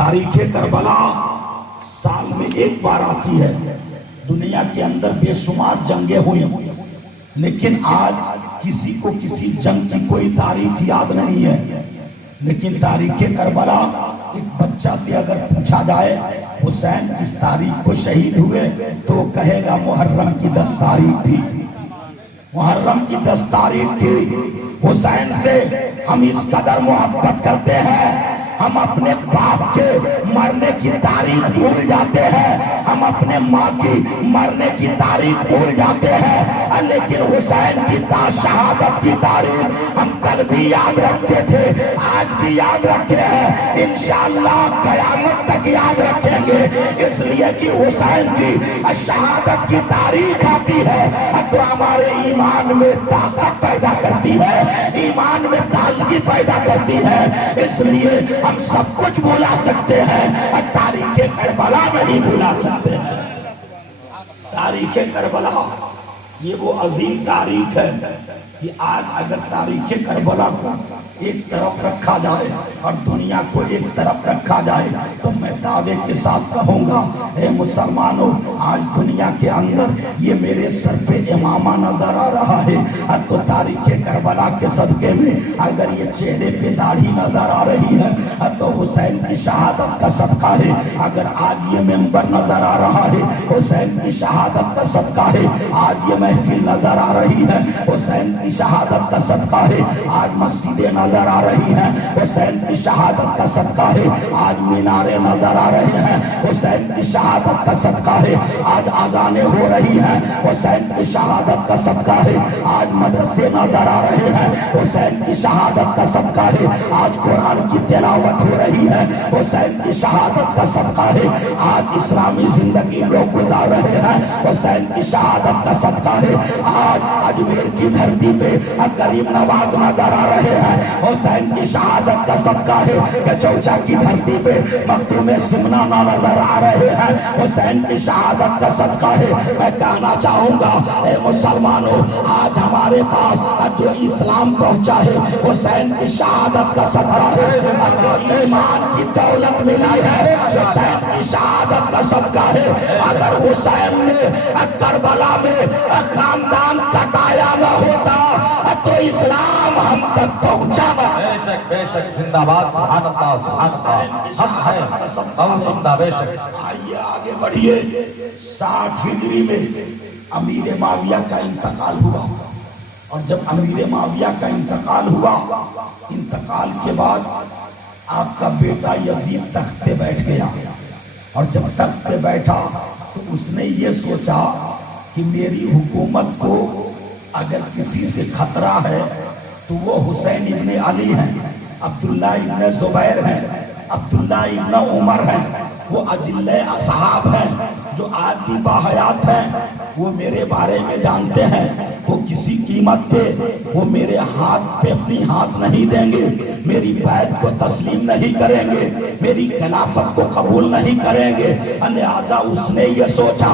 تاریخ کربلا سال میں ایک بار آتی ہے. دنیا کے اندر بے شمار جنگیں ہوئی، لیکن آج کسی کو کسی جنگ کی کوئی تاریخ یاد نہیں ہے. لیکن تاریخ کربلا ایک بچہ سے اگر پوچھا جائے حسین کس تاریخ کو شہید ہوئے تو وہ کہے گا محرم کی 10 تاریخ تھی. محرم کی 10 تاریخ تھی. حسین سے ہم اس قدر محبت کرتے ہیں، ہم اپنے باپ کے مرنے کی تاریخ بھول جاتے ہیں، ہم اپنے ماں کی مرنے کی تاریخ بھول جاتے ہیں، لیکن حسین کی شہادت کی تاریخ ہم کل بھی یاد رکھتے تھے، آج بھی یاد رکھتے ہیں، انشاءاللہ قیامت تک یاد رکھیں گے. اس لیے کہ حسین کی شہادت کی تاریخ آتی ہے تو ہمارے ایمان میں طاقت پیدا کرتی ہے، ایمان میں تازگی پیدا کرتی ہے. اس لیے ہم سب کچھ بھلا سکتے ہیں، تاریخ کربلا نہیں بھلا سکتے ہیں. تاریخ کربلا یہ وہ عظیم تاریخ ہے کہ آج اگر تاریخ کربلا کو ایک طرف رکھا جائے اور دنیا کو ایک طرف رکھا جائے تو میں دعوے کے ساتھ کہوں گا اے مسلمانوں، آج دنیا کے اندر یہ میرے سر پہ امامہ نظر آ رہا ہے تو تاریخ کربلا کے صدقے میں اگر یہ چہرے پہ داڑھی نظر آ رہی ہے تو حسین کی شہادت کا صدقہ ہے. اگر آج یہ ممبر نظر آ رہا ہے حسین کی شہادت کا صدقہ ہے. آج یہ محفل نظر آ رہی ہے حسین کی شہادت کا صدقہ ہے. آج مسجدیں نظر آ رہی ہیں حسین کی شہادت کا صدقہ ہے. آج میناریں نظر آ رہے ہیں حسین کی شہادت کا صدقہ ہے. آج اذانیں ہو رہی ہیں حسین کی شہادت کا صدقہ ہے. آج مدرسے نظر آ رہے ہیں حسین کی شہادت کا صدقہ ہے. آج قرآن کی تلاوت ہو رہی ہے حسین کی شہادت کا صدقہ ہے. آج اسلامی زندگی لوگ گزار رہے ہیں حسین کی شہادت کا صدقہ ہے. آج اجمیر کی دھرتی پہ غریب نواز نظر آ رہے ہیں حسین کی شہادت کا صدقہ ہے. کچوچا کی دھرتی پہ مخدوم سمنا نظر آ رہے ہیں حسین کی شہادت کا صدقہ ہے. میں کہنا چاہوں گا اے مسلمانوں، آج ہمارے پاس جو اسلام پہنچا ہے حسین کی شہادت کا صدقہ ہے. جو ایمان کی دولت ملی ہے حسین کی شہادت کا صدقہ ہے. اگر حسین نے کربلا میں خاندان کٹایا نہ ہوتا تو اسلام ہم تک پہنچا نہ. بے شک زندہ باد. سبحان اللہ سبحان اللہ. حق ہے بہت عمدہ. بے شک. آئیے آگے بڑھیے. 60 ہجری میں امیر معاویہ کا انتقال ہوا اور جب امیر معاویہ کا انتقال ہوا، انتقال کے بعد آپ کا بیٹا یزید تخت پہ بیٹھ گیا اور جب تخت پہ بیٹھا تو اس نے یہ سوچا کہ میری حکومت کو اگر کسی سے خطرہ ہے تو وہ حسین ابن علی ہیں، عبداللہ ابن زبیر ہیں، عبداللہ ابن عمر ہیں. وہ اجلِ اصحاب ہیں جو آج بھی باحیات ہیں. وہ میرے بارے میں جانتے ہیں. وہ کسی قیمت پہ وہ میرے ہاتھ پہ اپنی ہاتھ نہیں دیں گے، میری بیعت کو تسلیم نہیں کریں گے، میری خلافت کو قبول نہیں کریں گے. لہذا اس نے یہ سوچا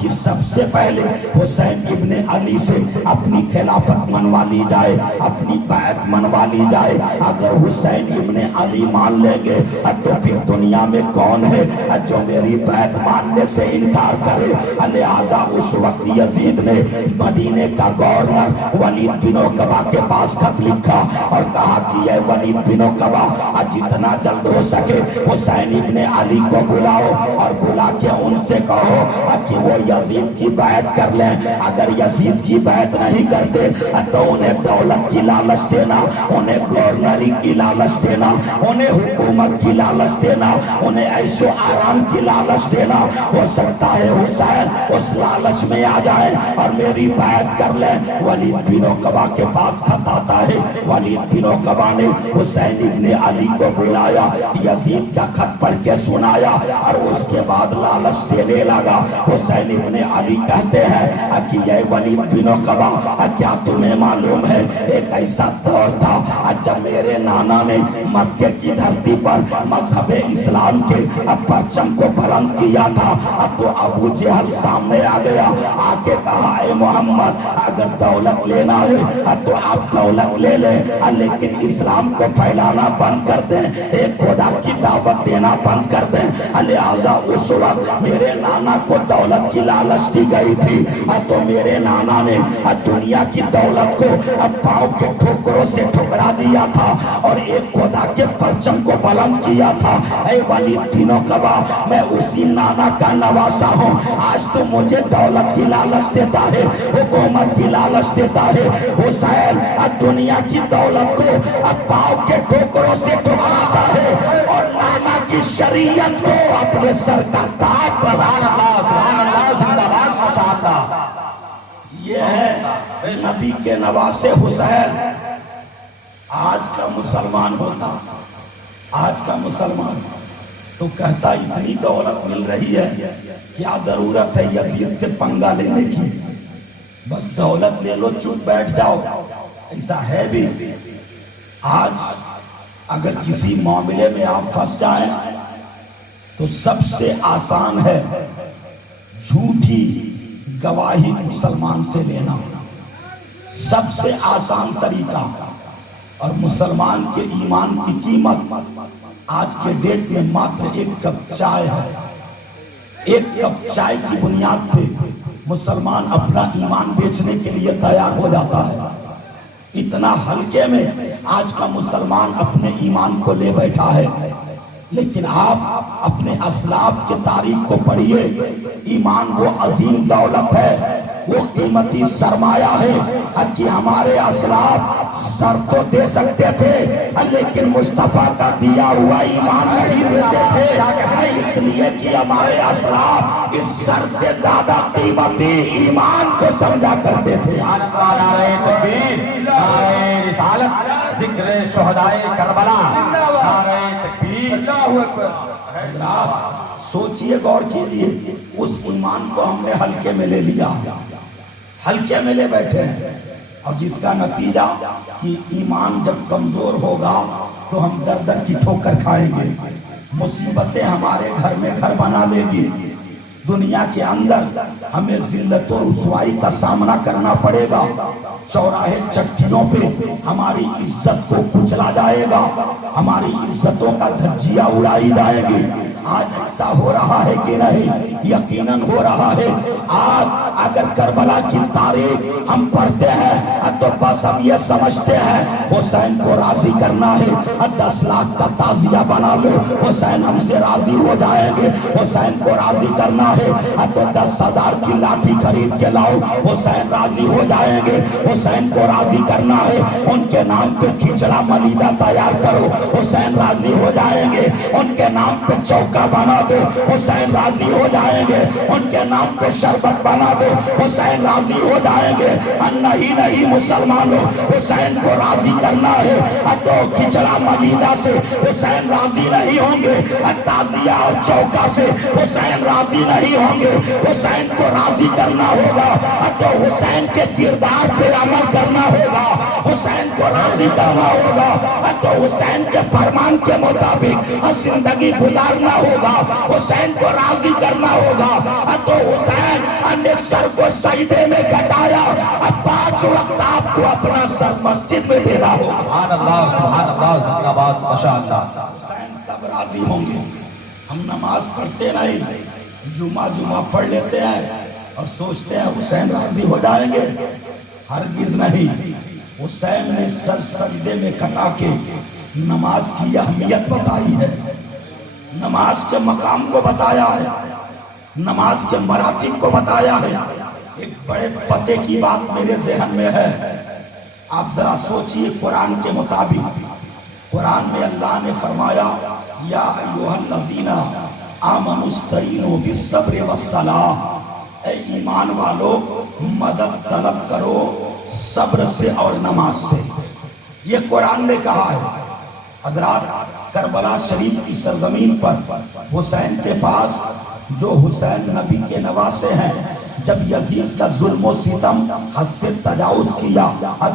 کہ سب سے پہلے حسین ابن علی سے اپنی خلافت منوا لی جائے، اپنی بیعت منوا لی جائے. اگر حسین ابن علی مان لیں گے تو پھر دنیا میں کون ہے جو میری بیعت ماننے سے انکار کرے. لہذا اس وقت یزید نے مدینے کا گورنر ولید بن عقبہ کے پاس خط لکھا اور کہا کہ یہ ولید بن عقبہ جتنا جلد ہو سکے حسین ابن علی کو بلاؤ اور بلا کے ان سے کہو کہ وہ یزید کی بیعت کر لیں. اگر یزید کی بیعت نہیں کرتے تو انہیں دولت کی لالچ دینا، انہیں گورنری کی لالچ دینا، انہیں حکومت کی لالچ دینا، انہیں عیش و آرام کی لالچ دینا. ہو سکتا ہے حسین اس لالچ میں آ جائیں اور میری بیعت کر لیں. ولید بن عقبہ کے پاس خط آتا ہے. ولید بن عقبہ نے حسین ابن علی کو بلایا، یزید کا خط پڑھ کے سنایا اور اس کے بعد لالچ دینے لگا. حسین ابن علی کہتے ہیں کہ یہ ولید بن عقبہ کیا تمہیں معلوم ہے ایک ایسا دور تھا جب میرے نانا نے مکے کی دھرتی پر مذہب اسلام کے پرچم کو بلند کیا تھا تو ابو جہل سامنے آ گیا، آ کے کہا اے محمد اگر دولت لینا ہے تو آپ دولت لے لیں لیکن اسلام کو کو پھیلانا بند کر دیں، ایک خدا کی دعوت دینا بند کر دیں۔ لہٰذا اس وقت میرے نانا کو دولت کی لالچ دی گئی تھی، تو میرے نانا نے دنیا کی دولت کو پاؤں کے ٹھوکروں سے ٹھکرا دیا تھا اور ایک خدا کے پرچم کو بلند کیا تھا۔ اے ولید تینوں کبا، میں اسی نانا کا نواسا ہوں۔ آج تو مجھے دولت کی لالچ دیتا ہے، حکومت کی لالچ دیتا ہے۔ حسین دنیا کی دولت کو پاؤں کے ٹھوکروں سے ٹھکراتا ہے اور نانا کی شریعت کو اپنے سر کا تاج بنانا۔ سبحان اللہ، زندہ باد، ماشاءاللہ۔ یہ ہے نبی کے نواسے حسین۔ آج کا مسلمان ہوتا، آج کا مسلمان تو کہتا اتنی دولت مل رہی ہے، کیا ضرورت ہے یزید سے پنگا لینے کی، بس دولت لے لو، چپ بیٹھ جاؤ۔ ایسا ہے بھی۔ آج اگر کسی معاملے میں آپ پھنس جائیں تو سب سے آسان ہے جھوٹی گواہی مسلمان سے لینا، سب سے آسان طریقہ۔ اور مسلمان کے ایمان کی قیمت آج کے ڈیٹ میں ماتر ایک کپ چائے ہے۔ ایک کپ چائے کی بنیاد پہ مسلمان اپنا ایمان بیچنے کے لیے تیار ہو جاتا ہے۔ اتنا ہلکے میں آج کا مسلمان اپنے ایمان کو لے بیٹھا ہے۔ لیکن آپ اپنے اسلاف کے تاریخ کو پڑھیے، ایمان وہ عظیم دولت ہے، وہ قیمتی سرمایہ ہے کہ ہمارے اسلاف سر تو دے سکتے تھے لیکن مصطفیٰ کا دیا ہوا ایمان نہیں دیتے تھے، اس لیے کہ ہمارے اسلاف اس سر سے زیادہ قیمتی ایمان کو سمجھا کرتے تھے۔ نعرہ تکبیر، نعرہ رسالت، ذکر شہدائے کربلا، نعرہ تکبیر، اللہ اکبر۔ حضرات سوچئے، غور کیجئے، اس ایمان کو ہم نے ہلکے میں لے لیا، ہلکے میں لے بیٹھے ہیں، اور جس کا نتیجہ کہ ایمان جب کمزور ہوگا تو ہم در در کی ٹھوکر کھائیں گے، مصیبتیں ہمارے گھر میں گھر بنا لے گی، دنیا کے اندر ہمیں ذلت و رسوائی کا سامنا کرنا پڑے گا، چوراہے چٹھیوں پہ ہماری عزت کو کچلا جائے گا، ہماری عزتوں کا دھجیاں اڑائی جائے گی۔ آج ایسا ہو رہا ہے کہ نہیں؟ یقیناً ہو رہا ہے۔ آج اگر کربلا کی تاریخ ہم پڑھتے ہیں تو بس ہم یہ سمجھتے ہیں حسین کو راضی کرنا ہے، 10 لاکھ کا تعزیہ بنا لو، حسین ہم سے راضی ہو جائیں گے۔ حسین کو راضی کرنا ہے تو 10,000 کی لاٹھی خرید کے لاؤ، حسین راضی ہو جائیں گے۔ حسین کو راضی کرنا ہے، ان کے نام پہ کھچڑا ملیدہ تیار کرو، حسین راضی ہو جائیں گے۔ ان کے نام پہ چوکا بنا دو، حسین راضی ہو جائیں گے۔ ان کے نام پہ شربت بنا دو، حسین راضی ہو جائیں گے۔ نہیں مسلمانوں، حسین کو راضی کرنا ہے تو کھچڑا ملیدہ سے حسین راضی نہیں ہوں گے، تعزیہ اور چوکا سے حسین راضی نہیں ہوں گے۔ حسین کو راضی کرنا ہوگا تو حسین کے کردار پہ عمل کرنا ہوگا، حسین کو راضی کرنا ہوگا تو حسین کے فرمان کے مطابق زندگی گزارنا ہوگا، حسین کو راضی کرنا ہوگا تو حسین نے سر کو سجدے میں گٹایا، 5 وقت آپ کو اپنا سر مسجد میں دینا ہوگا۔ سبحان اللہ، زندہ باد، ماشاءاللہ۔ حسین تب راضی ہوں گے۔ ہم نماز پڑھتے نہیں، جمعہ پڑھ لیتے ہیں اور سوچتے ہیں حسین راضی ہو جائیں گے، ہرگز نہیں۔ حسین نے سر سجدے میں کٹا کے نماز کی اہمیت بتائی ہے، نماز کے مقام کو بتایا ہے، نماز کے مراتب کو بتایا ہے۔ ایک بڑے پتے کی بات میرے ذہن میں ہے، آپ ذرا سوچئے۔ قرآن کے مطابق قرآن میں اللہ نے فرمایا یا ایھا الذین آمنوا استعینوا بالصبر والصلاۃ، اے ایمان والو مدد طلب کرو صبر سے اور نماز سے، یہ قرآن نے کہا ہے۔ حضرات کربلا شریف کی سرزمین پر حسین کے پاس جو حسین نبی کے نواسے ہیں، جب یزید کا ظلم و ستم حد سے تجاوز کیا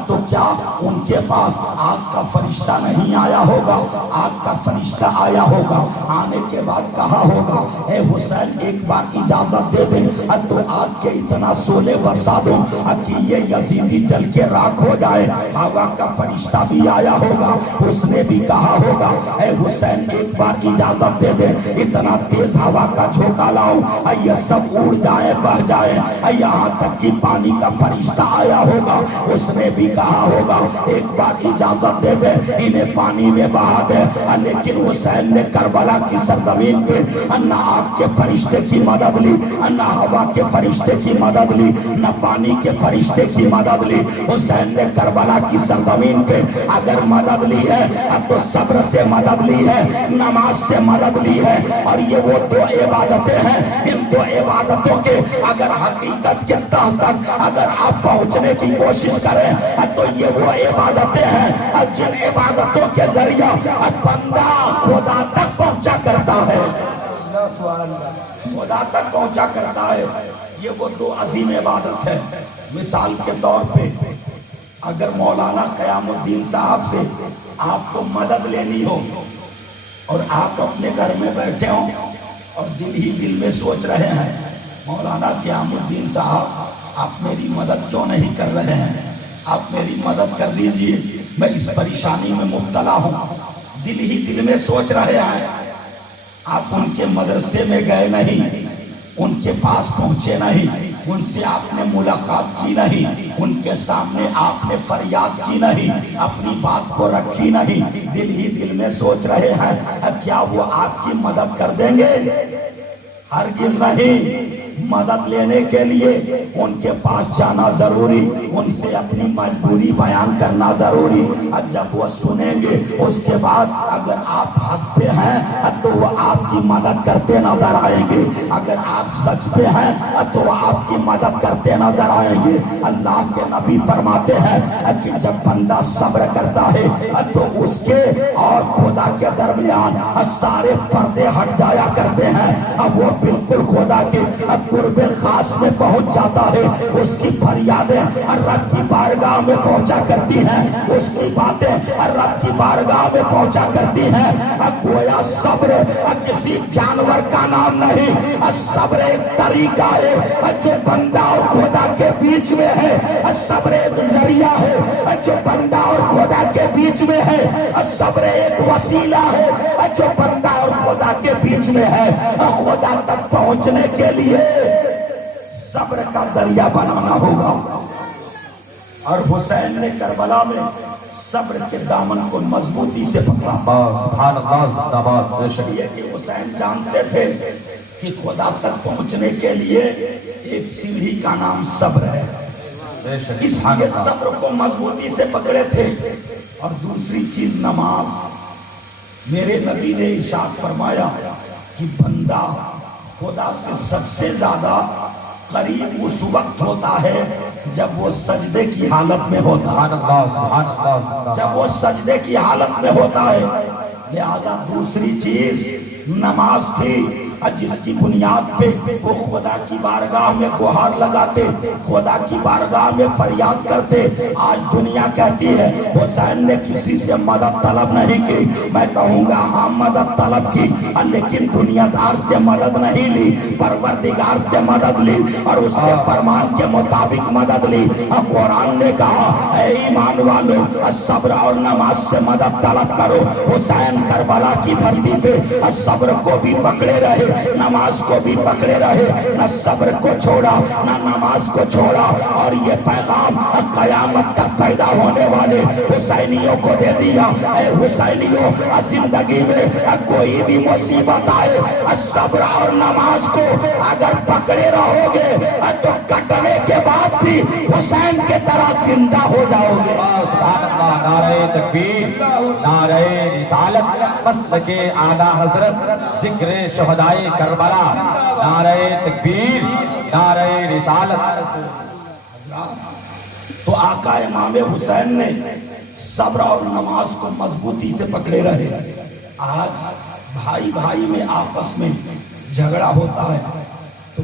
تو کیا ان کے پاس آگ کا فرشتہ نہیں آیا ہوگا؟ آگ کا فرشتہ آیا ہوگا، آنے کے بعد کہا ہوگا اے حسین ایک بار اجازت دے دیں تو آگ کے اتنا شعلے برسا دوں کہ یہ یزیدی جل کے راکھ ہو جائے۔ ہوا کا فرشتہ بھی آیا ہوگا، اس نے بھی کہا ہوگا اے حسین ایک بار اجازت دے دیں اتنا تیز ہوا کا جھونکا لاؤں یہ سب اڑ جائے بڑھ جائے، یہاں تک کہ پانی کا فرشتہ آیا ہوگا، اس نے بھی کہا ہوگا ایک بار اجازت دے دے انہیں پانی میں بہا دے۔ لیکن حسین نے کربلا کی سرزمین پہ نہ آگ کے فرشتے کی مدد لی، نہ ہوا کے فرشتے کی مدد لی، نہ پانی کے فرشتے کی مدد لی۔ حسین نے کربلا کی سرزمین پہ اگر مدد لی ہے تو صبر سے مدد لی ہے، نماز سے مدد لی ہے، اور یہ وہ دو عبادتیں ہیں، ان دو عبادتوں کے اگر حقیقت کے تہ تک اگر آپ پہنچنے کی کوشش کریں تو یہ وہ عبادتیں ہیں جن عبادتوں کے ذریعہ بندہ خدا تک پہنچا کرتا ہے، خدا تک پہنچا کرتا ہے۔ یہ وہ دو عظیم عبادت ہے۔ مثال کے طور پہ اگر مولانا قیام الدین صاحب سے آپ کو مدد لینی ہو اور آپ اپنے گھر میں بیٹھے ہوں اور دل ہی دل میں سوچ رہے ہیں مولانا قیام الدین صاحب آپ میری مدد کیوں نہیں کر رہے ہیں، آپ میری مدد کر دیجئے، میں اس پریشانی میں مبتلا ہوں، دل ہی دل میں سوچ رہے ہیں۔ آپ ان کے مدرسے میں گئے نہیں، ان کے پاس پہنچے نہیں، ان سے آپ نے ملاقات کی نہیں، ان کے سامنے آپ نے فریاد کی نہیں، اپنی بات کو رکھی نہیں، دل ہی دل میں سوچ رہے ہیں کیا وہ آپ کی مدد کر دیں گے؟ ہرگز نہیں۔ مدد لینے کے لیے ان کے پاس جانا ضروری، ان سے اپنی مجبوری بیان کرنا ضروری، اور جب وہ سنیں گے اس کے بعد اگر آپ حق پہ ہیں تو وہ آپ کی مدد کرتے نظر آئیں گے، اگر آپ سچ پہ ہیں تو وہ آپ کی مدد کرتے نظر آئیں گے۔ اللہ کے نبی فرماتے ہیں کہ جب بندہ صبر کرتا ہے تو اس کے اور خدا کے درمیان سارے پردے ہٹ جایا کرتے ہیں، اب وہ بالکل خدا کے قرب خاص میں پہنچ جاتا ہے، اس کی فریادیں رب کی بارگاہ میں پہنچا کرتی ہیں، اس کی باتیں رب کی بارگاہ میں پہنچا کرتی ہیں۔ گویا صبر کسی جانور کا نام نہیں، صبر ایک طریقہ ہے جو بندہ اور خدا کے بیچ میں ہے، صبر ایک ذریعہ ہے جو بندہ اور خدا کے بیچ میں ہے، صبر ایک وسیلہ ہے جو بندہ اور خدا کے بیچ میں ہے۔ خدا تک پہنچنے کے لیے صبر کا ذریعہ بنانا ہوگا، اور حسین نے کربلا میں صبر کے دامن کو مضبوطی سے پکڑا۔ سبحان اللہ، زندہ باد، بے شک۔ یہ کہ حسین جانتے تھے کہ خدا تک پہنچنے کے لیے ایک سیڑھی کا نام صبر ہے، اس لیے صبر کو مضبوطی سے پکڑے تھے۔ اور دوسری چیز نماز۔ میرے نبی نے ارشاد فرمایا کہ بندہ خدا سے سب سے زیادہ قریب اس وقت ہوتا ہے جب وہ سجدے کی حالت میں ہوتا ہے، سبحان اللہ، جب وہ سجدے کی حالت میں ہوتا ہے۔ لہذا دوسری چیز نماز تھی، جس کی بنیاد پہ وہ خدا کی بارگاہ میں گہار لگاتے، خدا کی بارگاہ میں فریاد کرتے۔ آج دنیا کہتی ہے حسین نے کسی سے مدد طلب نہیں کی، میں کہوں گا ہاں مدد طلب کی، لیکن دنیا دار سے مدد نہیں لی، پروردگار سے مدد لی اور اس کے فرمان کے مطابق مدد لی۔ قرآن نے کہا اے ایمان والو صبر اور نماز سے مدد طلب کرو۔ حسین کربلا کی دھرتی پہ صبر کو بھی پکڑے رہے، نماز کو بھی پکڑے رہے، نہ صبر کو چھوڑا نہ نماز کو چھوڑا، اور یہ پیغام قیامت تک پیدا ہونے والے حسینیوں کو دے دیا۔ اے حسینیوں، زندگی میں کوئی بھی مصیبت آئے صبر اور نماز کو اگر پکڑے رہو گے تو کٹنے کے بعد بھی حسین کے طرح زندہ ہو جاؤ گے۔ سبحان اللہ، نعرہ تکبیر، نعرہ رسالت، فصل کے اعلیٰ حضرت، ذکر شہدائے کربلا، نعرہ تکبیر، نعرہ رسالت۔ تو آقا امام حسین نے صبر اور نماز کو مضبوطی سے پکڑے رہے۔ آج بھائی بھائی میں آپس میں جھگڑا ہوتا ہے تو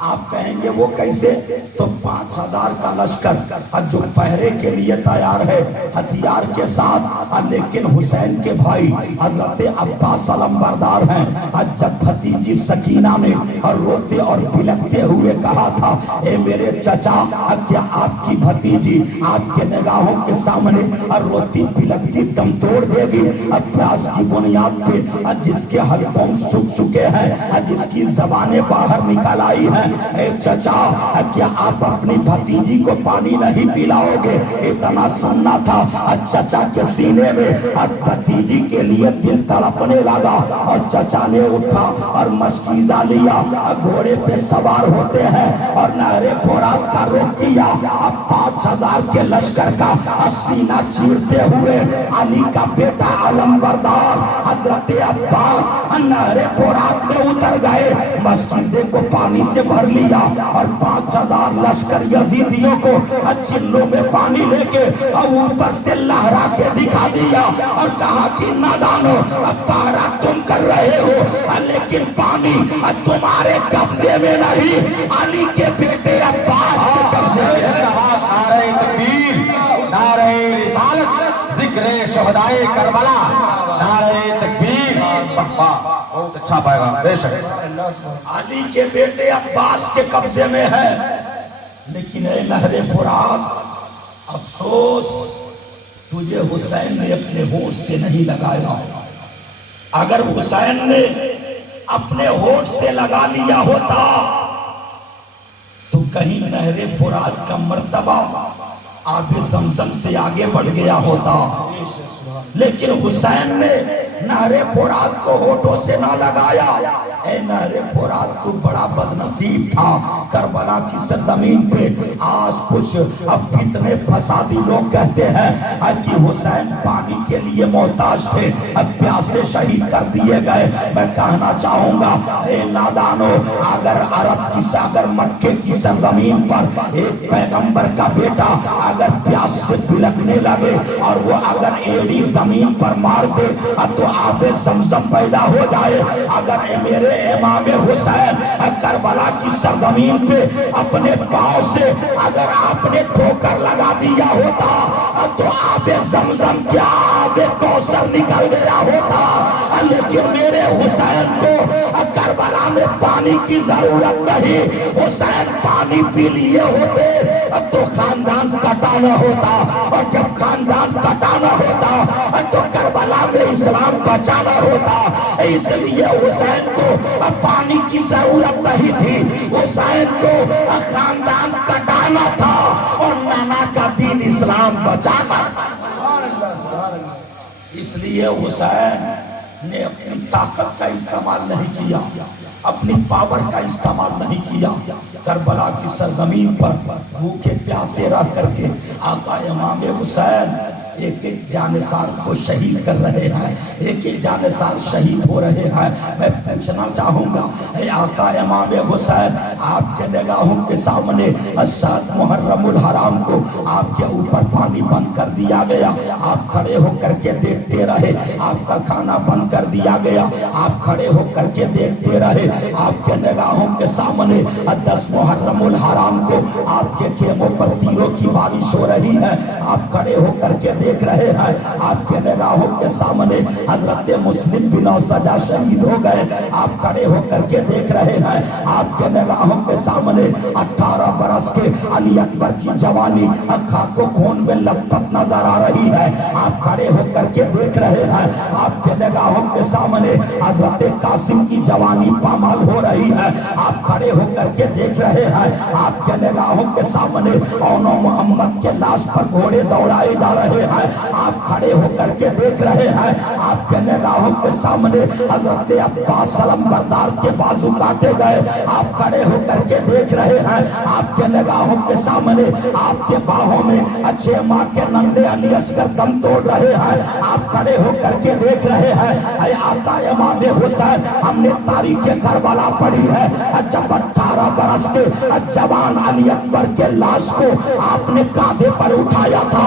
آپ کہیں گے وہ کیسے؟ تو 5000 کا لشکر جو پہرے کے لیے تیار ہے ہتھیار کے ساتھ، لیکن حسین کے بھائی حضرت عباس علمبردار ہیں۔ جب بھتیجی سکینہ نے روتے اور بلکتے ہوئے کہا تھا اے میرے چچا، کیا آپ کی بھتیجی آپ کے نگاہوں کے سامنے روتی بلکتی دم توڑ دے گی؟ پیاس کی بنیاد پہ جس کے حلقوں سوکھ چکے ہیں، جس کی زبانیں باہر نکل آئی ہیں، اے چچا کیا آپ اپنی بھتیجی کو پانی نہیں پلاؤ گے؟ اتنا سننا تھا چچا کے سینے میں، بھتیجی کے لیے دل تڑپنے لگا اور چچا نے اٹھا اور مشکیزہ لیا، گھوڑے پہ سوار ہوتے ہیں اور نہر فرات کا رخ کیا۔ اب 5000 کے لشکر کا سینہ چیرتے ہوئے علی کا بیٹا علمبردار حضرت عباس نہر فرات میں اتر گئے، مشکیزے کو پانی سے بھر لیا اور 5000 لشکر یزیدیوں کو چلوں میں پانی لے کے اور اوپر سے لہرا کے دکھا دیا اور کہا کہ نادانو، پارا تم کر رہے ہو لیکن پانی تمہارے قبضے میں نہیں، علی کے بیٹے عباس کے قبضے میں ہے۔ نعرہ تکبیر، نعرہ رسالت، ذکر شہدائے کربلا، نعرہ تکبیر، بہت اچھا پائے گا بے شک۔ علی کے بیٹے عباس کے قبضے میں ہے، لیکن اے نہر فرات افسوس، تجھے حسین نے اپنے ہونٹ سے نہیں لگایا۔ اگر حسین نے اپنے ہونٹ سے لگا لیا ہوتا تو کہیں نہر فرات کا مرتبہ آب زمزم سے آگے بڑھ گیا ہوتا، لیکن حسین نے نہر فرات کو ہونٹوں سے نہ لگایا۔ اے نہر فرات تو بڑا بدنصیب تھا۔ کربلا کی سرزمین پہ آج کچھ فتنے فسادی لوگ کہتے ہیں کہ حسین پانی کے لیے محتاج تھے، پیاسے شہید کر دیے گئے۔ میں کہنا چاہوں گا اے نادانو، اگر اگر مکے کی سرزمین پر ایک پیغمبر کا بیٹا اگر پیاس سے بلکنے لگے اور وہ اگر ایڑی زمین پر مار دے تو آب زمزم پیدا ہو جائے، اگر میرے امام حسین کربلا کی سرزمین پہ اپنے پاؤں سے اگر آپ نے ٹھوکر لگا دیا ہوتا تو آب زمزم کیا آب کوثر نکل گیا ہوتا، لیکن میرے حسین کو کربلا میں پانی کی ضرورت نہیں۔ حسین پانی پی لیے ہوتے تو خاندان کٹانا ہوتا، اور جب خاندان کٹانا ہوتا تو کربلا میں اسلام بچانا ہوتا۔ اس لیے حسین کو پانی کی ضرورت نہیں تھی، حسین کو خاندان کٹانا تھا اور نانا کا دین اسلام بچانا تھا۔ اس لیے حسین نے اپنی طاقت کا استعمال نہیں کیا، اپنی پاور کا استعمال نہیں کیا۔ کربلا کی سرزمین پر بھوکے پیاسے رہ کر کے آقا امام حسین ایک ایک جانثار کو شہید کر رہے ہیں، ایک ایک جانثار شہید ہو رہے ہیں۔ میں پوچھنا چاہوں گا اے آقا امام حسین، آپ کے نگاہوں کے سامنے 7 محرم الحرام کو آپ کے اوپر پانی بند کر دیا گیا، آپ کھڑے ہو کر کے دیکھتے رہے، آپ کا کھانا بند کر دیا گیا، آپ کھڑے ہو کر کے دیکھتے رہے، آپ کے نگاہوں کے سامنے 10 محرم الحرام کو آپ کے خیموں پر تیروں کی بارش ہو رہی ہے، آپ کھڑے ہو کر کے دیکھ رہے ہیں، آپ کے نگاہوں کے سامنے حضرت مسلم بن سجا شہید ہو گئے، آپ کھڑے ہو کر کے دیکھ رہے ہیں، آپ کے نگاہوں کے سامنے 18 برس کے علی اکبر کی جوانی خاک و خون میں لطپت نظر آ رہی ہے، آپ کھڑے ہو کر کے دیکھ رہے ہیں، آپ کے نگاہوں کے سامنے حضرت قاسم کی جوانی پامال ہو رہی ہے، آپ کھڑے ہو کر کے دیکھ رہے ہیں، آپ کے نگاہوں کے سامنے اونو محمد کے لاش پر گھوڑے دوڑائے جا رہے ہیں، آپ کھڑے ہو کر کے دیکھ رہے ہیں، آپ کے نگاہوں کے سامنے حضرت عباس علمبردار کے بازو کاٹے گئے، آپ کھڑے ہو کر کے دیکھ رہے ہیں، آپ کے نگاہوں کے سامنے آپ کے باہوں میں 6 ماہ کے ننھے علی اصغر دم توڑ رہے ہیں، آپ کھڑے ہو کر کے دیکھ رہے ہیں۔ اے آقا امام حسین، ہم نے تاریخ کربلا پڑھی ہے، جب 18 برس کے جوان علی اکبر کے لاش کو آپ نے کاندھے پر اٹھایا تھا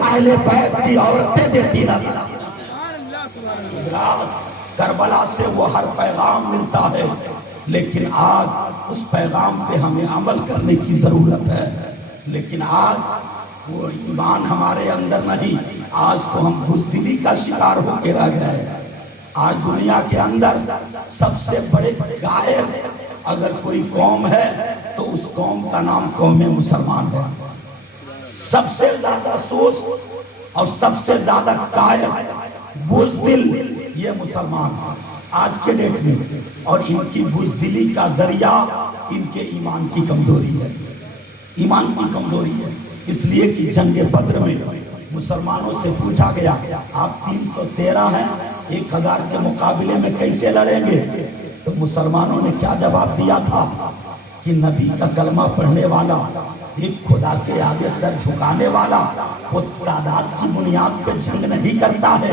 اہل بیت کی عورتیں دیتی نظر کربلا سے وہ ہر پیغام ملتا ہے، لیکن آج اس پیغام پہ ہمیں عمل کرنے کی ضرورت ہے۔ لیکن آج وہ ایمان ہمارے اندر نہیں، آج تو ہم بزدلی کا شکار ہو کے رہ گئے۔ آج دنیا کے اندر سب سے بڑے غائب اگر کوئی قوم ہے تو اس قوم کا نام قوم مسلمان ہے۔ سب سے زیادہ سوس اور سب سے زیادہ قائل بزدل یہ مسلمان آج کے ڈیٹ میں، اور ان کی بزدلی کا ذریعہ ان کے ایمان کی کمزوری ہے، ایمان کی کمزوری ہے۔ اس لیے کہ جنگ بدر میں مسلمانوں سے پوچھا گیا آپ 313 ہیں، 1000 کے مقابلے میں کیسے لڑیں گے؟ تو مسلمانوں نے کیا جواب دیا تھا کہ نبی کا کلمہ پڑھنے والا، ایک خدا کے آگے سر جھکانے والا، وہ تعداد کی بنیاد پہ جنگ نہیں کرتا ہے،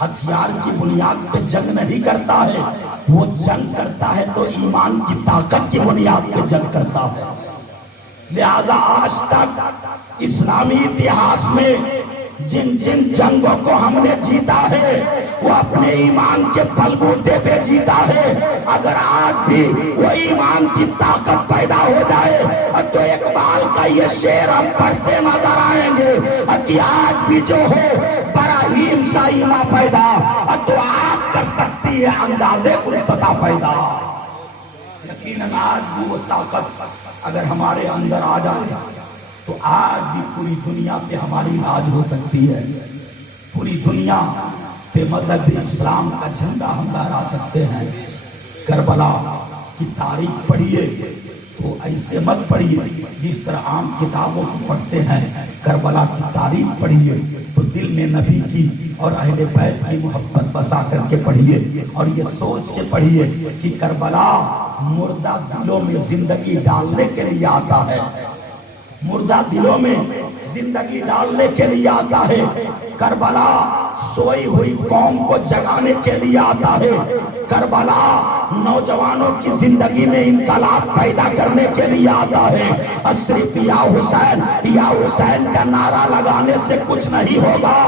ہتھیار کی بنیاد پہ جنگ نہیں کرتا ہے، وہ جنگ کرتا ہے تو ایمان کی طاقت کی بنیاد پہ جنگ کرتا ہے۔ لہذا آج تک اسلامی اتہاس میں جن جن جنگوں کو ہم نے جیتا ہے وہ اپنے ایمان کے بلبوتے پہ جیتا ہے۔ اگر آج بھی وہ ایمان کی طاقت پیدا ہو جائے تو اقبال کا یہ شعر ہم پڑھتے نظر آئیں گے کہ آج بھی جو ہو براہیم سا ایمان پیدا تو آج کر سکتی ہے اندازے الفتہ پیدا۔ یقیناً آج بھی وہ طاقت اگر ہمارے اندر آ جائے تو آج بھی پوری دنیا پہ ہماری راج ہو سکتی ہے، پوری دنیا پہ مذہب اسلام کا جھنڈا ہم لہرا سکتے ہیں۔ کربلا کی تاریخ پڑھیے تو ایسے مت پڑھیے جس طرح عام کتابوں کو پڑھتے ہیں، کربلا کی تاریخ پڑھیے تو دل میں نبی کی اور اہل بیت کی محبت بسا کر کے پڑھیے، اور یہ سوچ کے پڑھیے کہ کربلا مردہ دلوں میں زندگی ڈالنے کے لیے آتا ہے، مردہ دلوں میں زندگی ڈالنے کے لیے آتا ہے۔ کربلا سوئی ہوئی قوم کو جگانے کے لیے آتا ہے۔ کربلا نوجوانوں کی زندگی میں انقلاب پیدا کرنے کے لیے آتا ہے۔ صرف یا حسین کا نعرہ لگانے سے کچھ نہیں ہوگا۔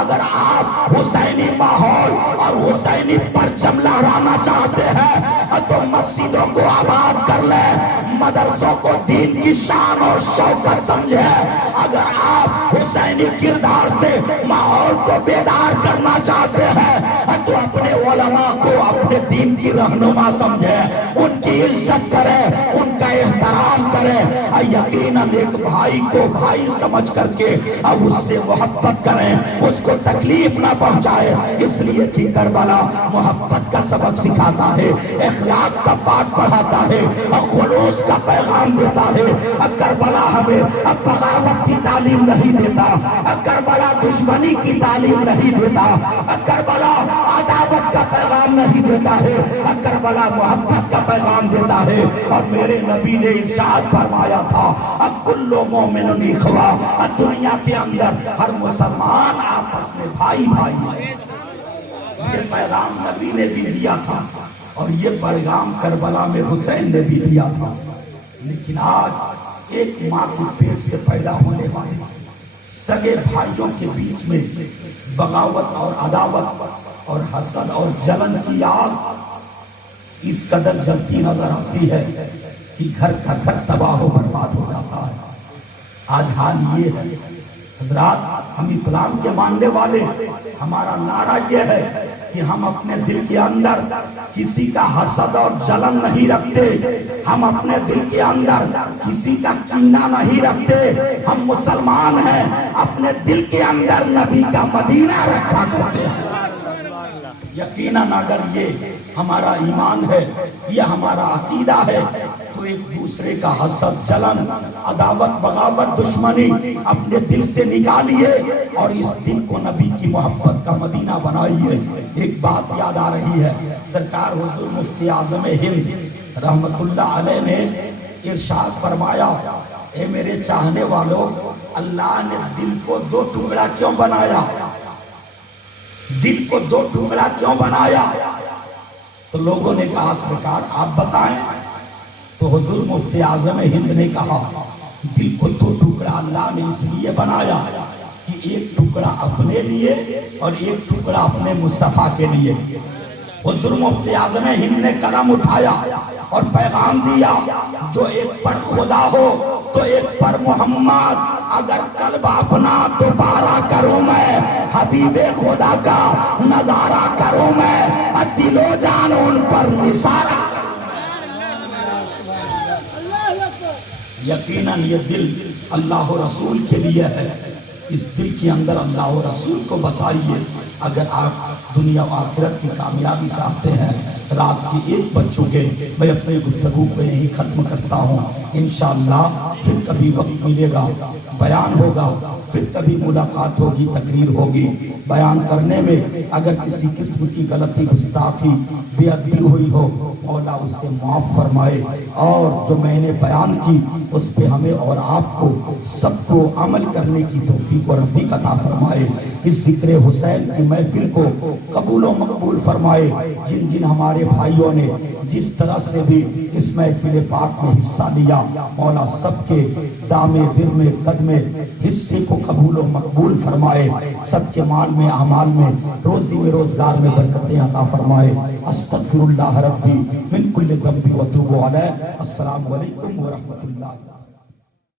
اگر آپ حسینی ماحول اور حسینی پرچم لہرانا چاہتے ہیں تو مسجدوں کو آباد کر لیں، مدرسوں کو دین کی شان اور شوکت سمجھے۔ اگر آپ حسینی کردار سے ماحول کو بیدار کرنا چاہتے ہیں تو اپنے علماء کو اپنے دین کی رہنما سمجھے، ان کی عزت کرے، ان کا احترام کرے، یقیناً ایک بھائی کو بھائی سمجھ کر کے اب اس سے محبت کریں، اس کو تکلیف نہ پہنچائے۔ اس لیے کہ کربلا محبت کا سبق سکھاتا ہے، اخلاق کا پاٹ پڑھاتا ہے، خلوص کا پیغام دیتا ہے۔ کربلا ہمیں بغاوت کی تعلیم نہیں دیتا، کربلا دشمنی کی تعلیم نہیں دیتا، کربلا عداوت کا پیغام نہیں دیتا ہے، کربلا محبت کا پیغام دیتا ہے۔ اور میرے نبی نے ارشاد فرمایا تھا کل مومن اخوا، دنیا کے اندر ہر مسلمان آپس میں بھائی بھائی ہے۔ یہ پیغام نبی نے بھی دیا تھا اور یہ پیغام کربلا میں حسین نے بھی دیا تھا۔ لیکن آج ایک ماں کے پیٹ سے پیدا ہونے والے سگے بھائیوں کے بیچ میں بغاوت اور عداوت اور حسد اور جلن کی آگ اس قدر جلتی نظر آتی ہے کہ گھر کا گھر تباہ و برباد ہو جاتا ہے۔ آج حال یہ ہے حضرات، ہم اسلام کے ماننے والے، ہمارا نعرہ یہ ہے کہ ہم اپنے دل کے اندر کسی کا حسد اور جلن نہیں رکھتے، ہم اپنے دل کے اندر کسی کا کینہ نہیں رکھتے، ہم مسلمان ہیں، اپنے دل کے اندر نبی کا مدینہ رکھا کرتے ہیں۔ یقیناً اگر یہ ہمارا ایمان ہے، یہ ہمارا عقیدہ ہے تو ایک دوسرے کا حسد، جلن، عداوت، بغاوت، دشمنی اپنے دل سے نکالیے اور اس دل کو نبی کی محبت کا مدینہ بنائیے۔ ایک بات یاد آ رہی ہے، سرکار حضور مفتی اعظم ہند رحمت اللہ علیہ نے ارشاد فرمایا، اے میرے چاہنے والوں، اللہ نے دل کو دو ٹکڑا کیوں بنایا؟ دل کو دو ٹکڑا کیوں بنایا؟ تو لوگوں نے کہا سرکار آپ بتائیں۔ تو حضور مفتی اعظم ہند نے کہا دل کو دو ٹکڑا اللہ نے اس لیے بنایا ایک ٹکڑا اپنے لیے اور ایک ٹکڑا اپنے مصطفیٰ کے لیے۔ حضور مفتی اعظم ہند نے قلم اٹھایا اور پیغام دیا، جو ایک پر خدا ہو تو ایک پر محمد، اگر قلب اپنا دوبارہ کروں میں، حبیب خدا کا نظارہ کروں میں، دل و جان ان پر نثارہ۔ یقیناً یہ دل اللہ و رسول کے لیے ہے، اس دل کے اندر اللہ و رسول کو بسائیے۔ اگر آپ دنیا و آخرت کی کامیابی چاہتے ہیں، رات کی 1 بج چکے، میں اپنی گفتگو کو یہی ختم کرتا ہوں۔ انشاءاللہ پھر کبھی وقت ملے گا، بیان ہوگا، پھر کبھی ملاقات ہوگی، تقریر ہوگی۔ بیان کرنے میں اگر کسی قسم کی غلطی، گستاخی، بے ادبی ہوئی ہو، مولا اس سے معاف فرمائے، اور جو میں نے بیان کی اس پہ ہمیں اور آپ کو سب کو عمل کرنے کی توفیق اور رفیق عطا فرمائے۔ اس ذکر حسین کی محفل کو قبول و مقبول فرمائے۔ جن جن ہمارے بھائیوں نے جس طرح سے بھی اس محفل پاک میں حصہ لیا، مولا سب کے دامے دل میں قدمے حصے کو قبول و مقبول فرمائے۔ سب کے مال میں، اعمال میں، روزی میں، روزگار میں برکتیں عطا فرمائے۔ استغفر اللہ ربی من کل ذنب واتوب علیہ۔ السلام علیکم ورحمۃ اللہ۔